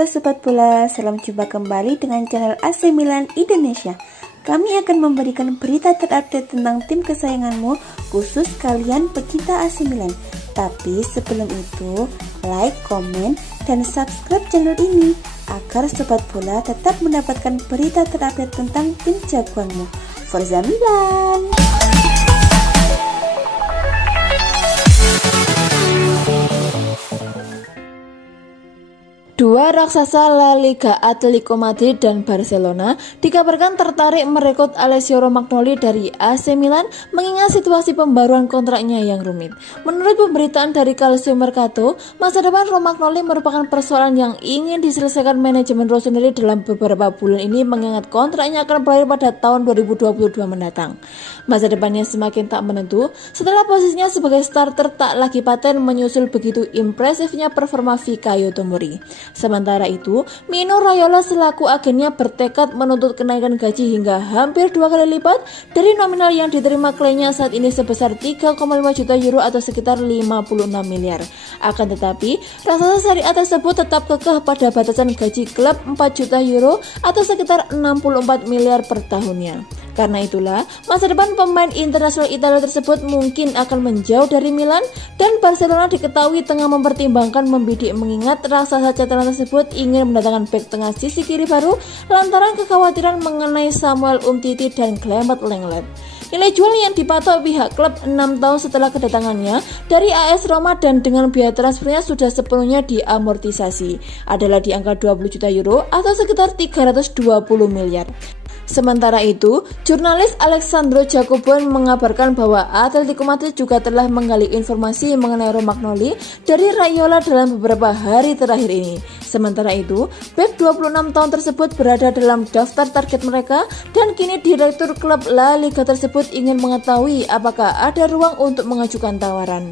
Halo Sobat Bola, salam jumpa kembali dengan channel AC Milan Indonesia. Kami akan memberikan berita terupdate tentang tim kesayanganmu, khusus kalian pecinta AC Milan. Tapi sebelum itu, like, komen, dan subscribe channel ini agar Sobat Bola tetap mendapatkan berita terupdate tentang tim jagoanmu. Forza Milan! Dua raksasa La Liga, Atletico Madrid dan Barcelona, dikabarkan tertarik merekrut Alessio Romagnoli dari AC Milan mengingat situasi pembaruan kontraknya yang rumit. Menurut pemberitaan dari Calcio Mercato, masa depan Romagnoli merupakan persoalan yang ingin diselesaikan manajemen Rossoneri dalam beberapa bulan ini mengingat kontraknya akan berakhir pada tahun 2022 mendatang. Masa depannya semakin tak menentu setelah posisinya sebagai starter tak lagi paten menyusul begitu impresifnya performa Fikayo Tomori. Sementara itu, Mino Raiola selaku agennya bertekad menuntut kenaikan gaji hingga hampir 2 kali lipat dari nominal yang diterima kliennya saat ini sebesar 3,5 juta euro atau sekitar 56 miliar. Akan tetapi, raksasa Serie A tersebut tetap kekeh pada batasan gaji klub 4 juta euro atau sekitar 64 miliar per tahunnya. Karena itulah, masa depan pemain internasional Italia tersebut mungkin akan menjauh dari Milan dan Barcelona diketahui tengah mempertimbangkan membidik mengingat raksasa Catalan tersebut ingin mendatangkan bek tengah sisi kiri baru lantaran kekhawatiran mengenai Samuel Umtiti dan Clement Lenglet. Nilai jual yang dipatok pihak klub 6 tahun setelah kedatangannya dari AS Roma dan dengan biaya transfernya sudah sepenuhnya diamortisasi adalah di angka 20 juta euro atau sekitar 320 miliar. Sementara itu, jurnalis Alessandro Jacobone mengabarkan bahwa Atletico Madrid juga telah menggali informasi mengenai Romagnoli dari Raiola dalam beberapa hari terakhir ini. Sementara itu, bek 26 tahun tersebut berada dalam daftar target mereka dan kini direktur klub La Liga tersebut ingin mengetahui apakah ada ruang untuk mengajukan tawaran.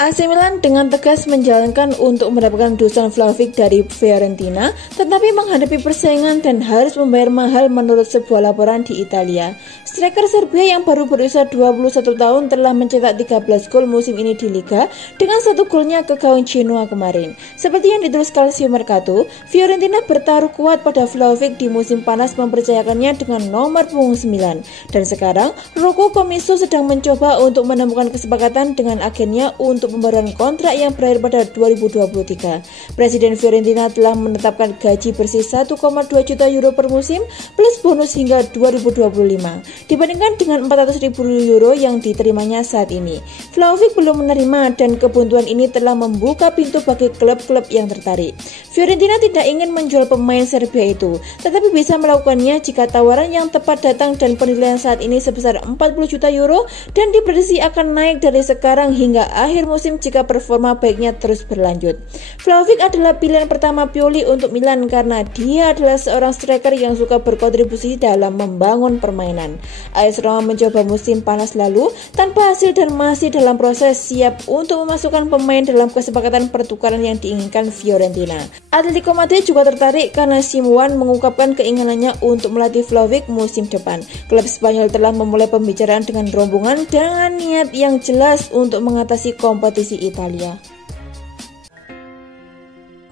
AC Milan dengan tegas menjalankan untuk mendapatkan Dusan Vlahovic dari Fiorentina, tetapi menghadapi persaingan dan harus membayar mahal menurut sebuah laporan di Italia. Striker Serbia yang baru berusia 21 tahun telah mencetak 13 gol musim ini di Liga dengan 1 golnya ke gawang Genoa kemarin. Seperti yang ditulis Calcio Mercato, Fiorentina bertaruh kuat pada Vlahovic di musim panas mempercayakannya dengan nomor punggung 9. Dan sekarang, Rocco Commisso sedang mencoba untuk menemukan kesepakatan dengan agennya untuk pembaruan kontrak yang berakhir pada 2023. Presiden Fiorentina telah menetapkan gaji bersih 1,2 juta euro per musim plus bonus hingga 2025 dibandingkan dengan 400.000 euro yang diterimanya saat ini. Vlahovic belum menerima dan kebuntuan ini telah membuka pintu bagi klub-klub yang tertarik. Fiorentina tidak ingin menjual pemain Serbia itu, tetapi bisa melakukannya jika tawaran yang tepat datang dan penilaian saat ini sebesar 40 juta euro dan diprediksi akan naik dari sekarang hingga akhir musim jika performa baiknya terus berlanjut. Vlahovic adalah pilihan pertama Pioli untuk Milan karena dia adalah seorang striker yang suka berkontribusi dalam membangun permainan. AS Roma mencoba musim panas lalu tanpa hasil dan masih dalam proses siap untuk memasukkan pemain dalam kesepakatan pertukaran yang diinginkan Fiorentina. Atletico Madrid juga tertarik karena Simeone mengungkapkan keinginannya untuk melatih Vlahovic musim depan. Klub Spanyol telah memulai pembicaraan dengan rombongan dengan niat yang jelas untuk mengatasi kompetisi Italia.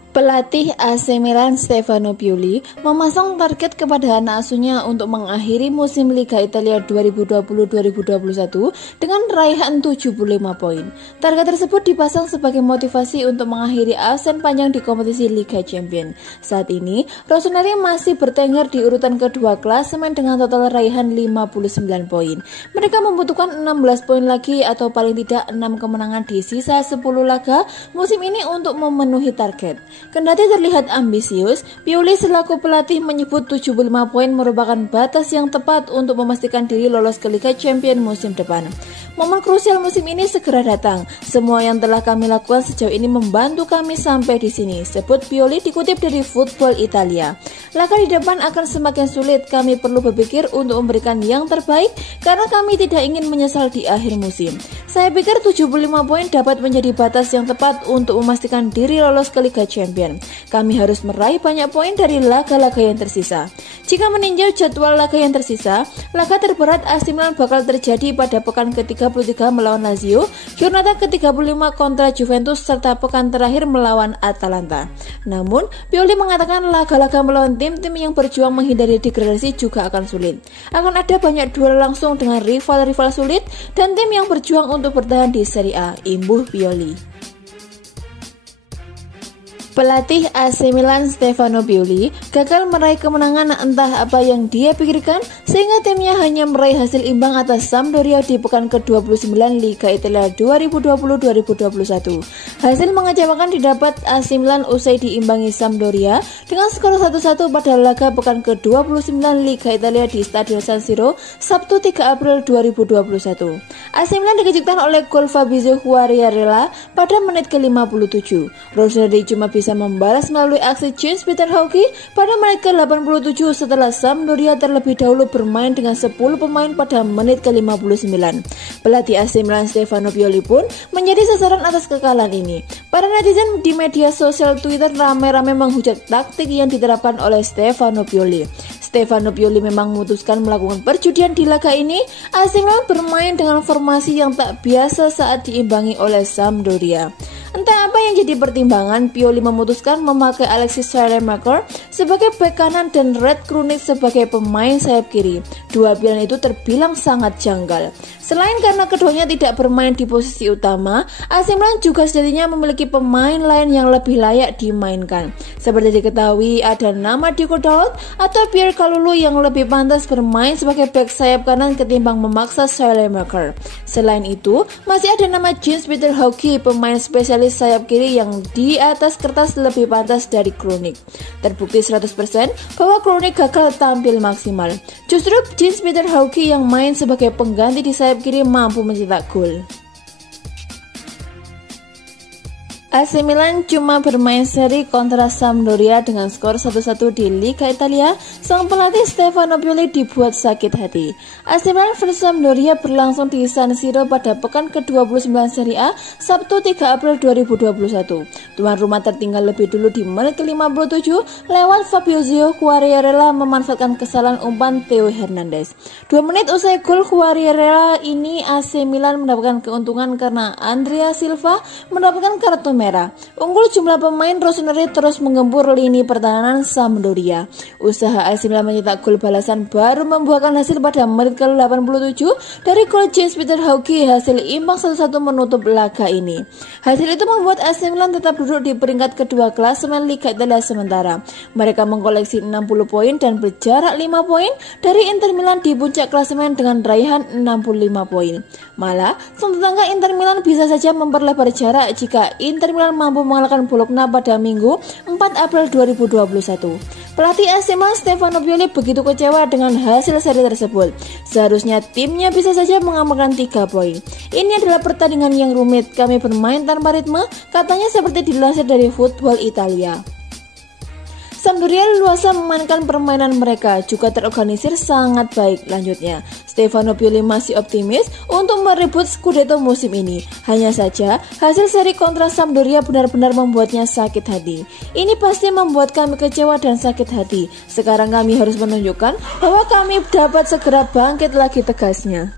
Pelatih AC Milan Stefano Pioli memasang target kepada anak asuhnya untuk mengakhiri musim Liga Italia 2020-2021 dengan raihan 75 poin. Target tersebut dipasang sebagai motivasi untuk mengakhiri absen panjang di kompetisi Liga Champions. Saat ini, Rossoneri masih bertengger di urutan kedua klasemen dengan total raihan 59 poin. Mereka membutuhkan 16 poin lagi atau paling tidak 6 kemenangan di sisa 10 laga musim ini untuk memenuhi target. Kendati terlihat ambisius, Pioli selaku pelatih menyebut 75 poin merupakan batas yang tepat untuk memastikan diri lolos ke Liga Champions musim depan. Momen krusial musim ini segera datang. Semua yang telah kami lakukan sejauh ini membantu kami sampai di sini, sebut Pioli dikutip dari Football Italia. Langkah di depan akan semakin sulit. Kami perlu berpikir untuk memberikan yang terbaik karena kami tidak ingin menyesal di akhir musim. Saya pikir 75 poin dapat menjadi batas yang tepat untuk memastikan diri lolos ke Liga Champions. Kami harus meraih banyak poin dari laga-laga yang tersisa. Jika meninjau jadwal laga yang tersisa, laga terberat AC Milan bakal terjadi pada pekan ke-33 melawan Lazio, Giornata ke-35 kontra Juventus, serta pekan terakhir melawan Atalanta. Namun, Pioli mengatakan laga-laga melawan tim-tim yang berjuang menghindari degradasi juga akan sulit. Akan ada banyak duel langsung dengan rival-rival sulit dan tim yang berjuang untuk bertahan di Serie A, imbuh Pioli. Pelatih AC Milan Stefano Pioli gagal meraih kemenangan, entah apa yang dia pikirkan sehingga timnya hanya meraih hasil imbang atas Sampdoria di pekan ke-29 Liga Italia 2020-2021. Hasil mengecewakan didapat AC Milan usai diimbangi Sampdoria dengan skor 1-1 pada laga pekan ke-29 Liga Italia di Stadion San Siro Sabtu 3 April 2021. AC Milan dikejutkan oleh gol Fabrizio Quagliarella pada menit ke-57. Rossoneri cuma bisa membalas melalui aksi Gianpiero Hauki pada menit ke-87 setelah Sampdoria terlebih dahulu bermain dengan 10 pemain pada menit ke-59. Pelatih AC Milan Stefano Pioli pun menjadi sasaran atas kekalahan ini. Para netizen di media sosial Twitter ramai-ramai menghujat taktik yang diterapkan oleh Stefano Pioli. Stefano Pioli memang memutuskan melakukan perjudian di laga ini. AC Milan bermain dengan formasi yang tak biasa saat diimbangi oleh Sampdoria. Entah apa yang jadi pertimbangan, Pioli memutuskan memakai Alexis Saelemaekers sebagai bek kanan dan Red Krunic sebagai pemain sayap kiri. Dua pilihan itu terbilang sangat janggal. Selain karena keduanya tidak bermain di posisi utama, AC Milan juga sejatinya memiliki pemain lain yang lebih layak dimainkan. Seperti diketahui, ada nama Diogo Dalot atau Pierre Kalulu yang lebih pantas bermain sebagai bek sayap kanan ketimbang memaksa Saelemaekers. Selain itu, masih ada nama Gianpiero Hauki, pemain spesialis sayap kiri yang di atas kertas lebih pantas dari Krunic. Terbukti 100% bahwa Krunic gagal tampil maksimal. Justru Gianpiero Hauki yang main sebagai pengganti di sayap kiri mampu mencetak gol. AC Milan cuma bermain seri kontra Sampdoria dengan skor 1-1 di Liga Italia. Sang pelatih Stefano Pioli dibuat sakit hati. AC Milan versus Sampdoria berlangsung di San Siro pada pekan ke-29 Serie A Sabtu 3 April 2021. Tuan rumah tertinggal lebih dulu di menit ke-57 lewat Fabrizio Quagliarella memanfaatkan kesalahan umpan Theo Hernandez. 2 menit usai gol Quagliarella ini, AC Milan mendapatkan keuntungan karena Andrea Silva mendapatkan kartu merah. Unggul jumlah pemain, Rossoneri terus menggempur lini pertahanan Sampdoria. Usaha AC Milan mencetak gol balasan baru membuahkan hasil pada menit ke-87 dari gol Gianpiero Hauki. Hasil imbang 1-1 menutup laga ini. Hasil itu membuat AC Milan tetap duduk di peringkat kedua klasemen Liga Italia sementara. Mereka mengkoleksi 60 poin dan berjarak 5 poin dari Inter Milan di puncak klasemen dengan raihan 65 poin. Malah, sang tetangga Inter Milan bisa saja memperlebar jarak jika Inter Milan mampu mengalahkan Bologna pada Minggu 4 April 2021. Pelatih AC Milan Stefano Pioli begitu kecewa dengan hasil seri tersebut. Seharusnya timnya bisa saja mengamankan 3 poin. Ini adalah pertandingan yang rumit, kami bermain tanpa ritme, katanya seperti dilansir dari Football Italia. Sampdoria luasa memainkan permainan mereka, juga terorganisir sangat baik. Lanjutnya, Stefano Pioli masih optimis untuk merebut Scudetto musim ini. Hanya saja, hasil seri kontra Sampdoria benar-benar membuatnya sakit hati. Ini pasti membuat kami kecewa dan sakit hati. Sekarang kami harus menunjukkan bahwa kami dapat segera bangkit lagi, tegasnya.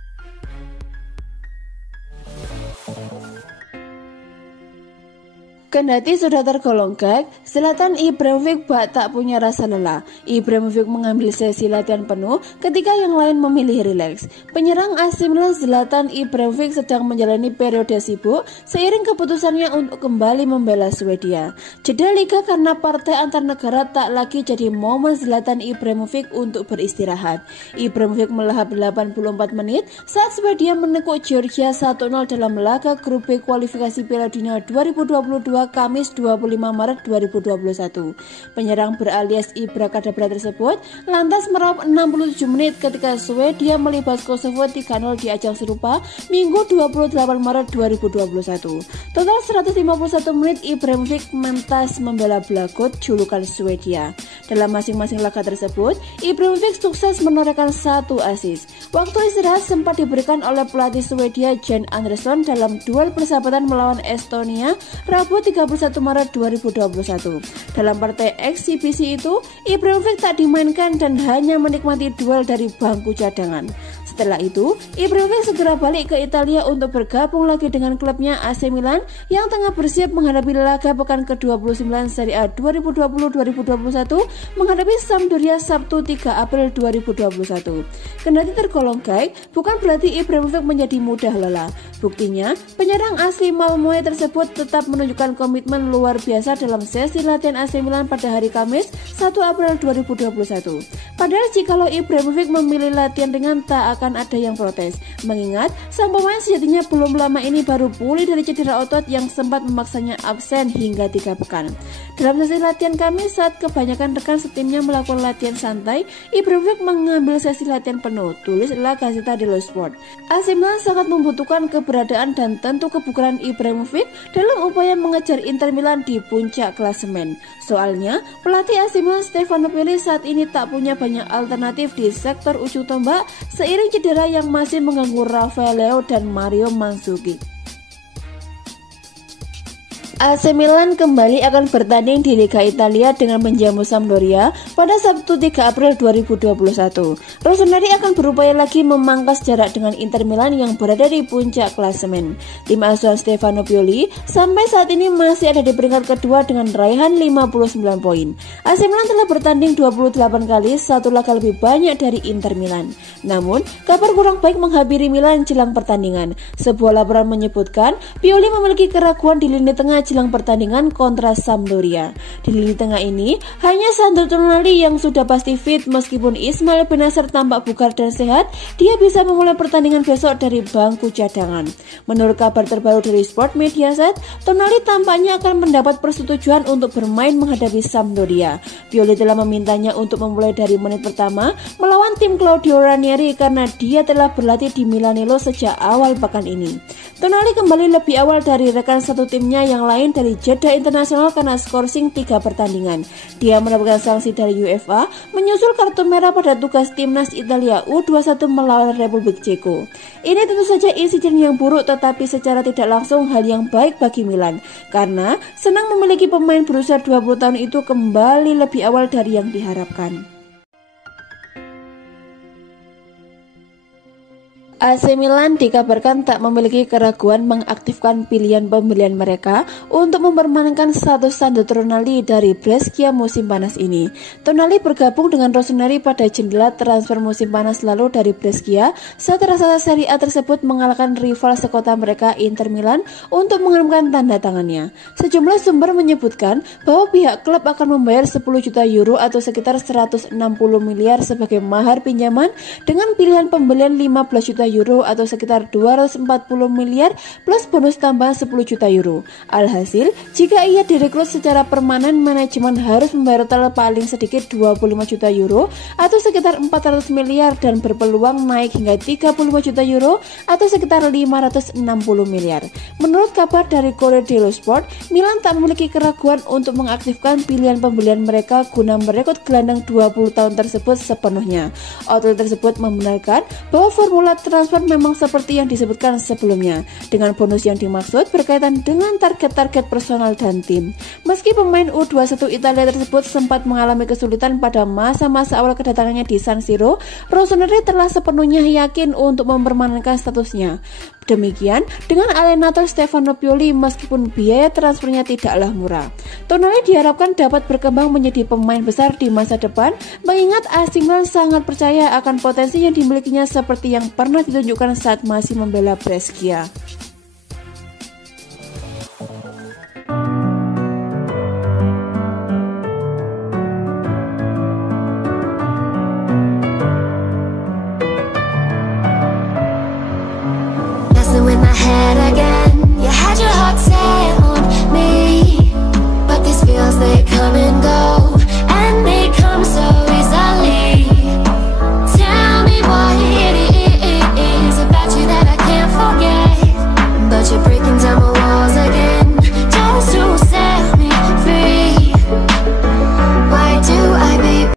Kendati sudah tergolong gag, Zlatan Ibrahimovic tak punya rasa lelah. Ibrahimovic mengambil sesi latihan penuh ketika yang lain memilih rileks. Penyerang AC Milan Zlatan Ibrahimovic sedang menjalani periode sibuk seiring keputusannya untuk kembali membela Swedia. Jeda liga karena partai antar negara tak lagi jadi momen Zlatan Ibrahimovic untuk beristirahat. Ibrahimovic melahap 84 menit saat Swedia menekuk Georgia 1-0 dalam laga grup B kualifikasi Piala Dunia 2022 Kamis 25 Maret 2021. Penyerang beralias Ibra Kadabra tersebut lantas meraup 67 menit ketika Swedia melibas Kosovo 3-0 di ajang serupa Minggu 28 Maret 2021. Total 151 menit Ibrahimovic mentas membela Blagot, julukan Swedia. Dalam masing-masing laga tersebut, Ibrahimovic sukses menorehkan 1 assist. Waktu istirahat sempat diberikan oleh pelatih Swedia Jan Andersson dalam duel persahabatan melawan Estonia Rabu 31 Maret 2021. Dalam partai eksibisi itu, Ibrahimovic tak dimainkan dan hanya menikmati duel dari bangku cadangan. Setelah itu, Ibrahimovic segera balik ke Italia untuk bergabung lagi dengan klubnya AC Milan yang tengah bersiap menghadapi laga pekan ke-29 Serie A 2020-2021 menghadapi Sampdoria Sabtu 3 April 2021. Kendati tergolong baik, bukan berarti Ibrahimovic menjadi mudah lelah. Buktinya, penyerang asli Malmö tersebut tetap menunjukkan komitmen luar biasa dalam sesi latihan AC Milan pada hari Kamis 1 April 2021. Padahal jikalau Ibrahimovic memilih latihan ringan tak akan ada yang protes, mengingat sang pemain sejatinya belum lama ini baru pulih dari cedera otot yang sempat memaksanya absen hingga 3 pekan. Dalam sesi latihan Kamis saat kebanyakan rekan setimnya melakukan latihan santai, Ibrahimovic mengambil sesi latihan penuh, tulis La Gazzetta dello Sport. AC Milan sangat membutuhkan keberadaan dan tentu kebugaran Ibrahimovic dalam upaya mengejar Inter Milan di puncak klasemen. Soalnya, pelatih AC Milan Stefano Pioli saat ini tak punya banyak alternatif di sektor ujung tombak seiring cedera yang masih mengganggu Rafael Leao dan Mario Mandzukic. AC Milan kembali akan bertanding di Liga Italia dengan menjamu Sampdoria pada Sabtu 3 April 2021. Rossoneri akan berupaya lagi memangkas jarak dengan Inter Milan yang berada di puncak klasemen. Tim asuhan Stefano Pioli sampai saat ini masih ada di peringkat kedua dengan raihan 59 poin. AC Milan telah bertanding 28 kali, satu laga lebih banyak dari Inter Milan. Namun, kabar kurang baik menghampiri Milan jelang pertandingan. Sebuah laporan menyebutkan Pioli memiliki keraguan di lini tengah jelang pertandingan kontra Sampdoria. Di lini tengah ini, hanya Sandro Tonali yang sudah pasti fit meskipun Ismail Bennacer tampak bugar dan sehat, dia bisa memulai pertandingan besok dari bangku cadangan. Menurut kabar terbaru dari Sport Mediaset, Tonali tampaknya akan mendapat persetujuan untuk bermain menghadapi Sampdoria. Pioli telah memintanya untuk memulai dari menit pertama melawan tim Claudio Ranieri karena dia telah berlatih di Milanello sejak awal pekan ini. Tonali kembali lebih awal dari rekan satu timnya yang lain dari jeda internasional karena skorsing 3 pertandingan. Dia mendapatkan sanksi dari UEFA menyusul kartu merah pada tugas timnas Italia U21 melawan Republik Ceko. Ini tentu saja insiden yang buruk tetapi secara tidak langsung hal yang baik bagi Milan karena senang memiliki pemain berusia 20 tahun itu kembali lebih awal dari yang diharapkan. AC Milan dikabarkan tak memiliki keraguan mengaktifkan pilihan pembelian mereka untuk mempermainkan status Sandro Tonali dari Brescia musim panas ini. Tonali bergabung dengan Rossoneri pada jendela transfer musim panas lalu dari Brescia saat raksasa Serie A tersebut mengalahkan rival sekota mereka Inter Milan untuk mengirimkan tanda tangannya. Sejumlah sumber menyebutkan bahwa pihak klub akan membayar 10 juta euro atau sekitar 160 miliar sebagai mahar pinjaman dengan pilihan pembelian 15 juta euro atau sekitar 240 miliar plus bonus tambahan 10 juta euro. Alhasil, jika ia direkrut secara permanen, manajemen harus membayar total paling sedikit 25 juta euro atau sekitar 400 miliar dan berpeluang naik hingga 35 juta euro atau sekitar 560 miliar. Menurut kabar dari Corriere dello Sport, Milan tak memiliki keraguan untuk mengaktifkan pilihan pembelian mereka guna merekrut gelandang 20 tahun tersebut sepenuhnya. Outlet tersebut membenarkan bahwa formula transfer memang seperti yang disebutkan sebelumnya, dengan bonus yang dimaksud berkaitan dengan target-target personal dan tim. Meski pemain U21 Italia tersebut sempat mengalami kesulitan pada masa-masa awal kedatangannya di San Siro, Rossoneri telah sepenuhnya yakin untuk mempermanenkan statusnya. Demikian dengan alienator Stefano Pioli meskipun biaya transfernya tidaklah murah. Tonali diharapkan dapat berkembang menjadi pemain besar di masa depan, mengingat AC Milan sangat percaya akan potensi yang dimilikinya seperti yang pernah ditunjukkan saat masih membela Brescia. With my head again